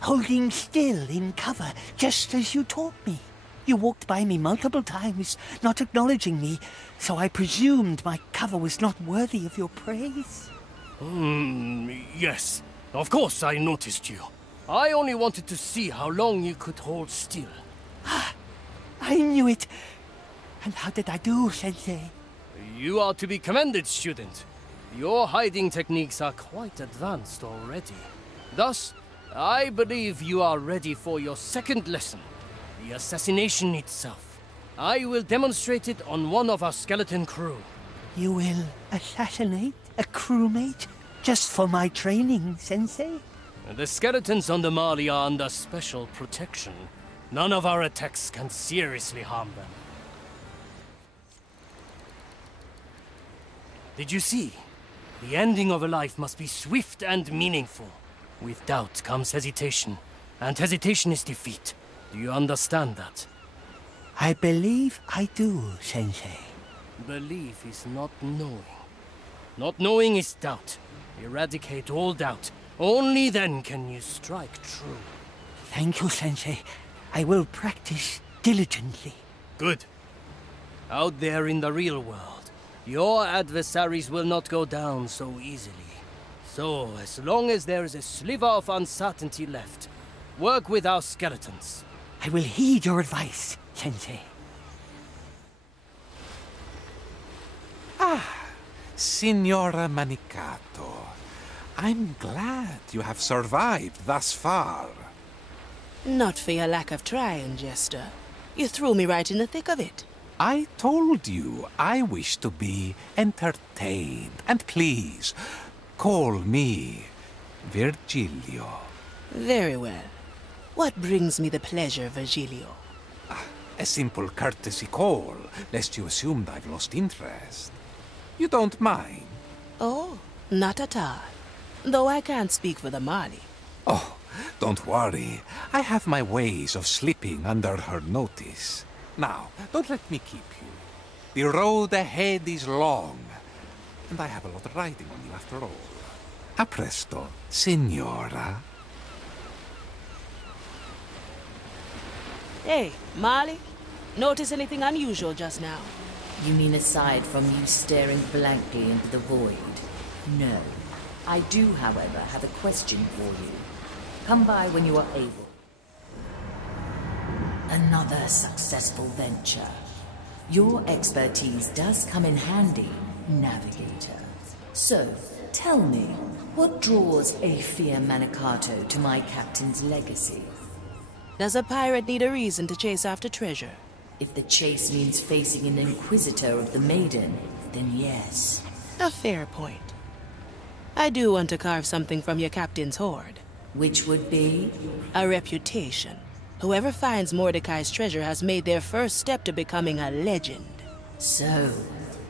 holding still in cover, just as you taught me. You walked by me multiple times, not acknowledging me, so I presumed my cover was not worthy of your praise. Yes. Of course I noticed you. I only wanted to see how long you could hold still. I knew it. And how did I do, Sensei? You are to be commended, student. Your hiding techniques are quite advanced already. Thus, I believe you are ready for your second lesson, the assassination itself. I will demonstrate it on one of our skeleton crew. You will assassinate a crewmate just for my training, Sensei? The skeletons on the Mali are under special protection. None of our attacks can seriously harm them. Did you see? The ending of a life must be swift and meaningful. With doubt comes hesitation, and hesitation is defeat. Do you understand that? I believe I do, Sensei. Belief is not knowing. Not knowing is doubt. Eradicate all doubt. Only then can you strike true. Thank you, Sensei. I will practice diligently. Good. Out there in the real world, your adversaries will not go down so easily. So, as long as there is a sliver of uncertainty left, work with our skeletons. I will heed your advice, Sensei. Signora Manicato. I'm glad you have survived thus far. Not for your lack of trying, Jester. You threw me right in the thick of it. I told you I wish to be entertained. And please, call me Virgilio. Very well. What brings me the pleasure, Virgilio? A simple courtesy call, lest you assumed I've lost interest. You don't mind? Oh, not at all. Though I can't speak for the Mali. Oh, don't worry. I have my ways of slipping under her notice. Now, don't let me keep you. The road ahead is long, and I have a lot riding on you after all. A presto, signora. Hey, Mali. Notice anything unusual just now? You mean aside from you staring blankly into the void? No. I do, however, have a question for you. Come by when you are able. Another successful venture. Your expertise does come in handy, Navigator. So, tell me, what draws Aethia Manicato to my captain's legacy? Does a pirate need a reason to chase after treasure? If the chase means facing an Inquisitor of the Maiden, then yes. A fair point. I do want to carve something from your captain's hoard. Which would be? A reputation. Whoever finds Mordecai's treasure has made their first step to becoming a legend. So,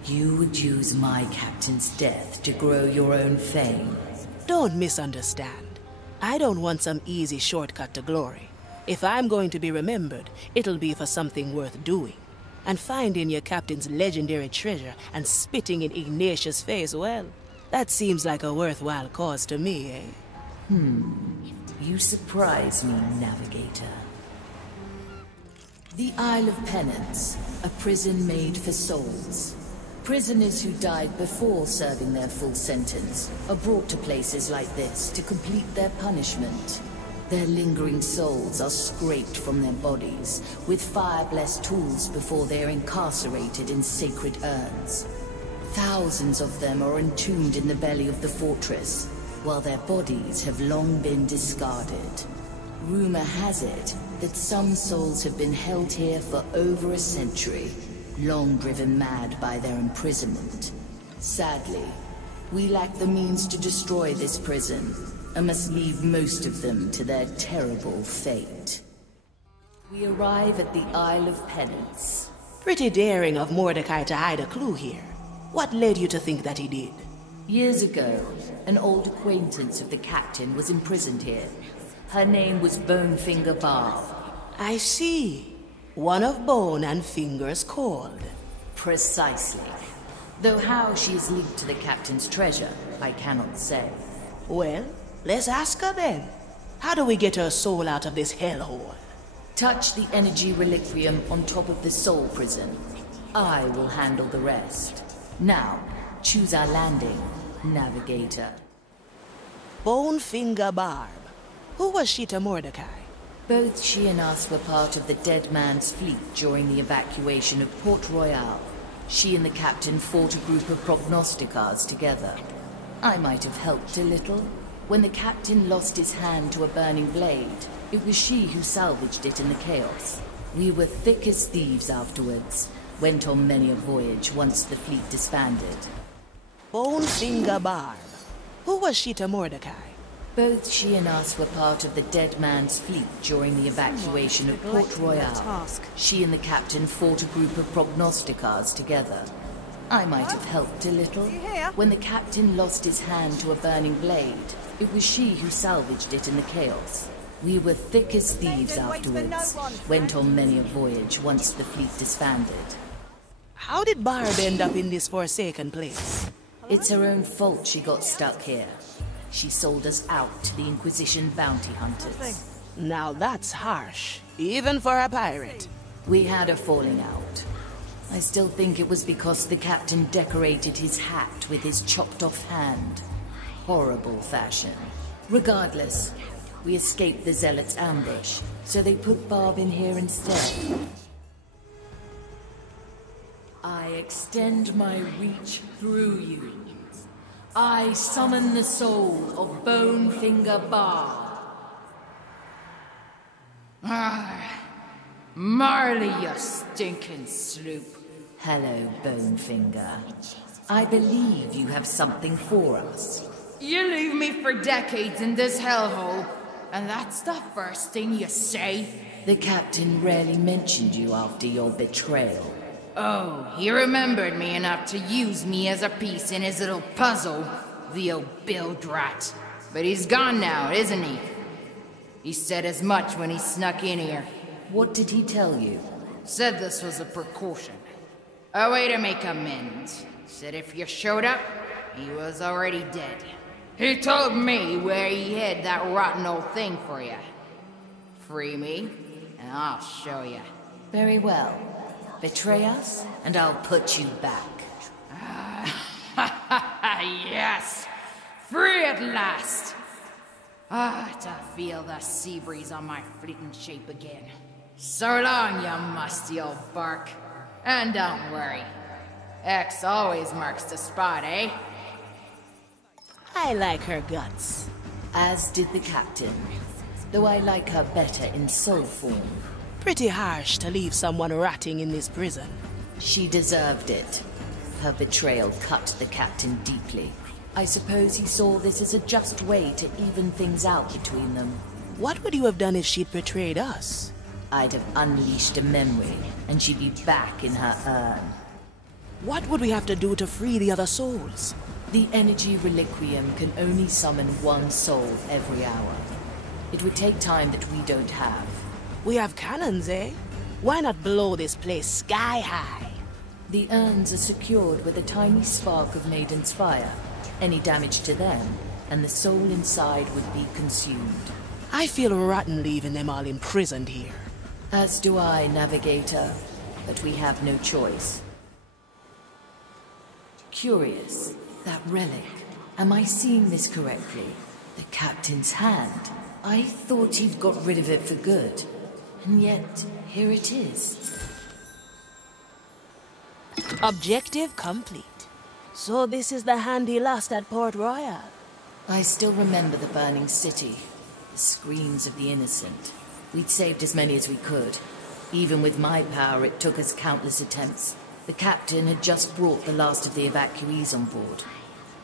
you would use my captain's death to grow your own fame? Don't misunderstand. I don't want some easy shortcut to glory. If I'm going to be remembered, it'll be for something worth doing. And finding your captain's legendary treasure and spitting in Ignatius' face, well, that seems like a worthwhile cause to me, eh? You surprise me, Navigator. The Isle of Penance, a prison made for souls. Prisoners who died before serving their full sentence are brought to places like this to complete their punishment. Their lingering souls are scraped from their bodies with fire-blessed tools before they are incarcerated in sacred urns. Thousands of them are entombed in the belly of the fortress, while their bodies have long been discarded. Rumor has it that some souls have been held here for over a century, long driven mad by their imprisonment. Sadly, we lack the means to destroy this prison, and must leave most of them to their terrible fate. We arrive at the Isle of Penance. Pretty daring of Mordecai to hide a clue here. What led you to think that he did? Years ago, an old acquaintance of the captain was imprisoned here. Her name was Bonefinger Barb. I see. One of Bone and Finger's called. Precisely. Though how she is linked to the captain's treasure, I cannot say. Well, let's ask her then. How do we get her soul out of this hellhole? Touch the energy reliquium on top of the soul prison. I will handle the rest. Now, choose our landing, Navigator. Bonefinger Barb. Who was she to Mordecai? Both she and us were part of the Dead Man's fleet during the evacuation of Port Royal. She and the captain fought a group of prognosticars together. I might have helped a little. When the captain lost his hand to a burning blade, it was she who salvaged it in the chaos. We were thick as thieves afterwards. Went on many a voyage once the fleet disbanded. Bonefinger Barb. Who was she to Mordecai? Both she and us were part of the Dead Man's fleet during the evacuation of Port Royal. She and the captain fought a group of prognosticars together. I might have helped a little. When the captain lost his hand to a burning blade, it was she who salvaged it in the chaos. We were thick as thieves afterwards. Went on many a voyage once the fleet disbanded. How did Barb end up in this forsaken place? It's her own fault she got stuck here. She sold us out to the Inquisition bounty hunters. Now that's harsh, even for a pirate. We had a falling out. I still think it was because the captain decorated his hat with his chopped-off hand. Horrible fashion. Regardless, we escaped the Zealots' ambush, so they put Barb in here instead. I extend my reach through you. I summon the soul of Bonefinger Barb. Marley, you stinking sloop. Hello, Bonefinger. I believe you have something for us. You leave me for decades in this hellhole, and that's the first thing you say? The captain rarely mentioned you after your betrayal. Oh, he remembered me enough to use me as a piece in his little puzzle, the old bilge rat. But he's gone now, isn't he? He said as much when he snuck in here. What did he tell you? Said this was a precaution. A way to make amends. Said if you showed up, he was already dead. He told me where he hid that rotten old thing for you. Free me, and I'll show you. Very well. Betray us, and I'll put you back. Yes! Free at last! To feel the sea breeze on my fleeting shape again. So long, you musty old bark. And don't worry. X always marks the spot, eh? I like her guts. As did the captain. Though I like her better in soul form. Pretty harsh to leave someone rotting in this prison. She deserved it. Her betrayal cut the captain deeply. I suppose he saw this as a just way to even things out between them. What would you have done if she'd betrayed us? I'd have unleashed a memory, and she'd be back in her urn. What would we have to do to free the other souls? The energy reliquium can only summon one soul every hour. It would take time that we don't have. We have cannons, eh? Why not blow this place sky high? The urns are secured with a tiny spark of Maiden's fire. Any damage to them, and the soul inside would be consumed. I feel rotten leaving them all imprisoned here. As do I, Navigator, but we have no choice. Curious, that relic. Am I seeing this correctly? The captain's hand. I thought he'd got rid of it for good. And yet, here it is. Objective complete. So this is the hand he lost at Port Royal. I still remember the burning city. The screams of the innocent. We'd saved as many as we could. Even with my power, it took us countless attempts. The captain had just brought the last of the evacuees on board.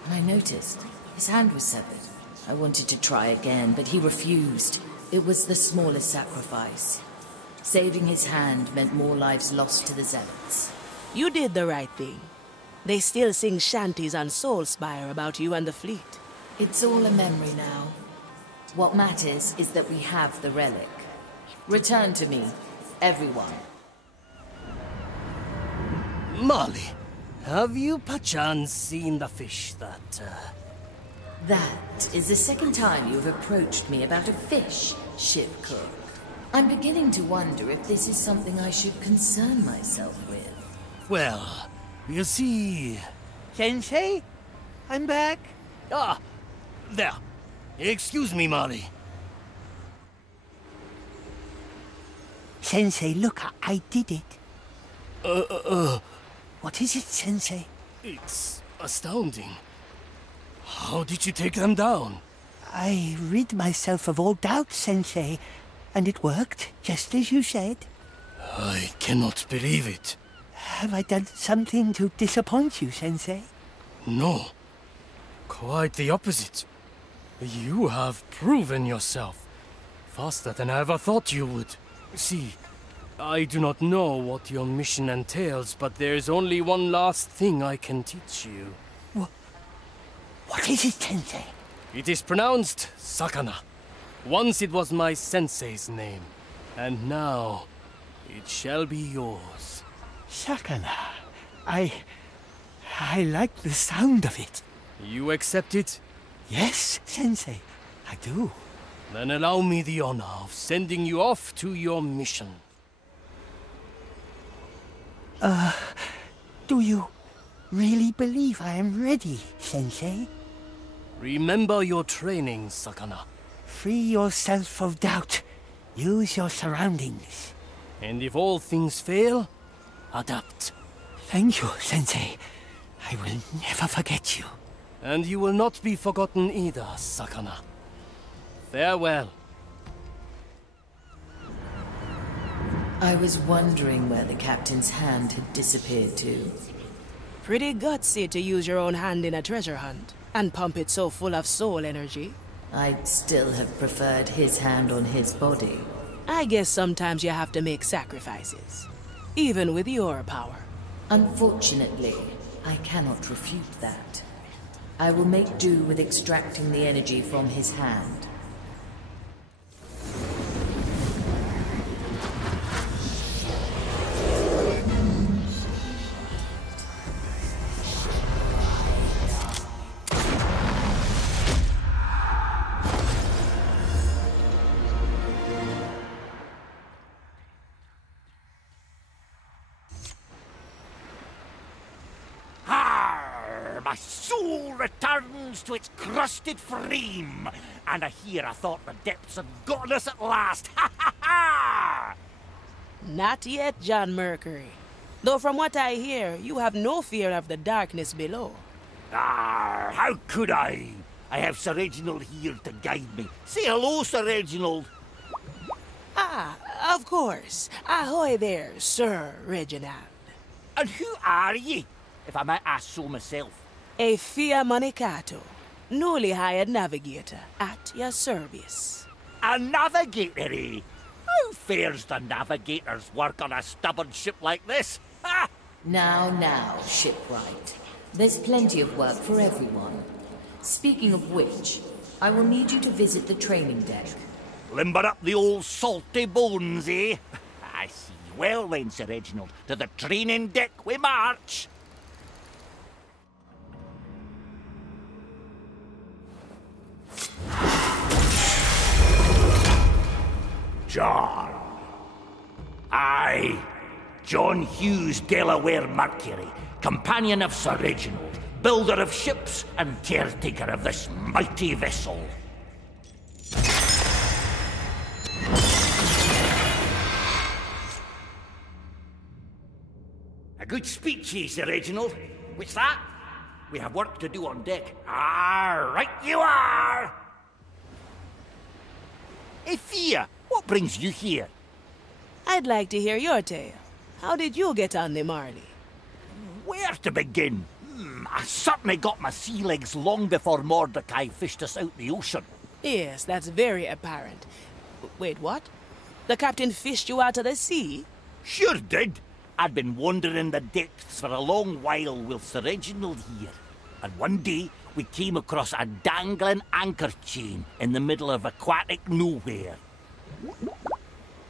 And I noticed his hand was severed. I wanted to try again, but he refused. It was the smallest sacrifice. Saving his hand meant more lives lost to the Zealots. You did the right thing. They still sing shanties on Soulspire about you and the fleet. It's all a memory now. What matters is that we have the relic. Return to me, everyone. Molly, have you perchance seen the fish that, That is the second time you have approached me about a fish, ship cook. I'm beginning to wonder if this is something I should concern myself with. Well, you see... Sensei? I'm back. Ah, there. Excuse me, Molly. Sensei, look, I did it. What is it, Sensei? It's astounding. How did you take them down? I rid myself of all doubt, Sensei, and it worked, just as you said. I cannot believe it. Have I done something to disappoint you, Sensei? No. Quite the opposite. You have proven yourself. Faster than I ever thought you would. See, I do not know what your mission entails, but there's only one last thing I can teach you. What is it, Sensei? It is pronounced Sakana. Once it was my sensei's name, and now it shall be yours. Sakana. I like the sound of it. You accept it? Yes, Sensei, I do. Then allow me the honor of sending you off to your mission. Do you really believe I am ready, Sensei? Remember your training, Sakana. Free yourself of doubt. Use your surroundings. And if all things fail, adapt. Thank you, Sensei. I will never forget you. And you will not be forgotten either, Sakana. Farewell. I was wondering where the captain's hand had disappeared to. Pretty gutsy to use your own hand in a treasure hunt, and pump it so full of soul energy. I'd still have preferred his hand on his body. I guess sometimes you have to make sacrifices, even with your power. Unfortunately, I cannot refute that. I will make do with extracting the energy from his hand. My soul returns to its crusted frame, and here I thought the depths had gotten us at last. Ha ha ha! Not yet, John Mercury. Though from what I hear, you have no fear of the darkness below. How could I? I have Sir Reginald here to guide me. Say hello, Sir Reginald. Of course. Ahoy there, Sir Reginald. And who are ye, if I might ask so myself? A Fia Manicato, newly hired navigator, at your service. A navigator, eh? How fares the navigator's work on a stubborn ship like this? Ha! Now, shipwright. There's plenty of work for everyone. Speaking of which, I will need you to visit the training deck. Limber up the old salty bones, eh? I see. Well then, Sir Reginald, to the training deck we march. John. I, John Hughes Delaware Mercury, companion of Sir Reginald, builder of ships and caretaker of this mighty vessel. A good speech, ye, Sir Reginald. What's that? We have work to do on deck. Right you are! Hey, Fia, what brings you here? I'd like to hear your tale. How did you get on the Marley? Where to begin? I certainly got my sea legs long before Mordecai fished us out the ocean. Yes, that's very apparent. Wait, what? The captain fished you out of the sea? Sure did. I'd been wandering the depths for a long while with Sir Reginald here. And one day, we came across a dangling anchor chain in the middle of aquatic nowhere.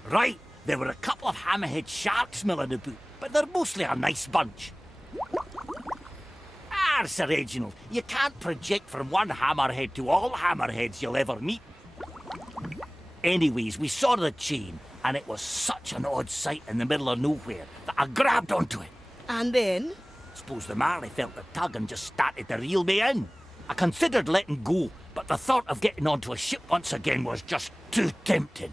Right, there were a couple of hammerhead sharks milling about, but they're mostly a nice bunch. Sir Reginald, you can't project from one hammerhead to all hammerheads you'll ever meet. Anyways, we saw the chain, and it was such an odd sight in the middle of nowhere that I grabbed onto it. And then? Suppose the Marley felt the tug and just started to reel me in. I considered letting go, but the thought of getting onto a ship once again was just too tempting.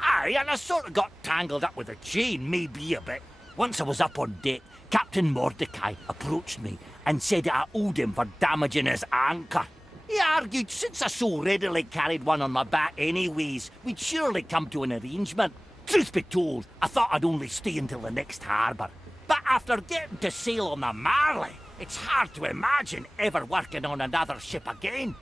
Aye, and I sort of got tangled up with the chain, maybe a bit. Once I was up on deck, Captain Mordecai approached me and said I owed him for damaging his anchor. He argued since I so readily carried one on my back anyways, we'd surely come to an arrangement. Truth be told, I thought I'd only stay until the next harbour. But after getting to sail on the Marley, it's hard to imagine ever working on another ship again.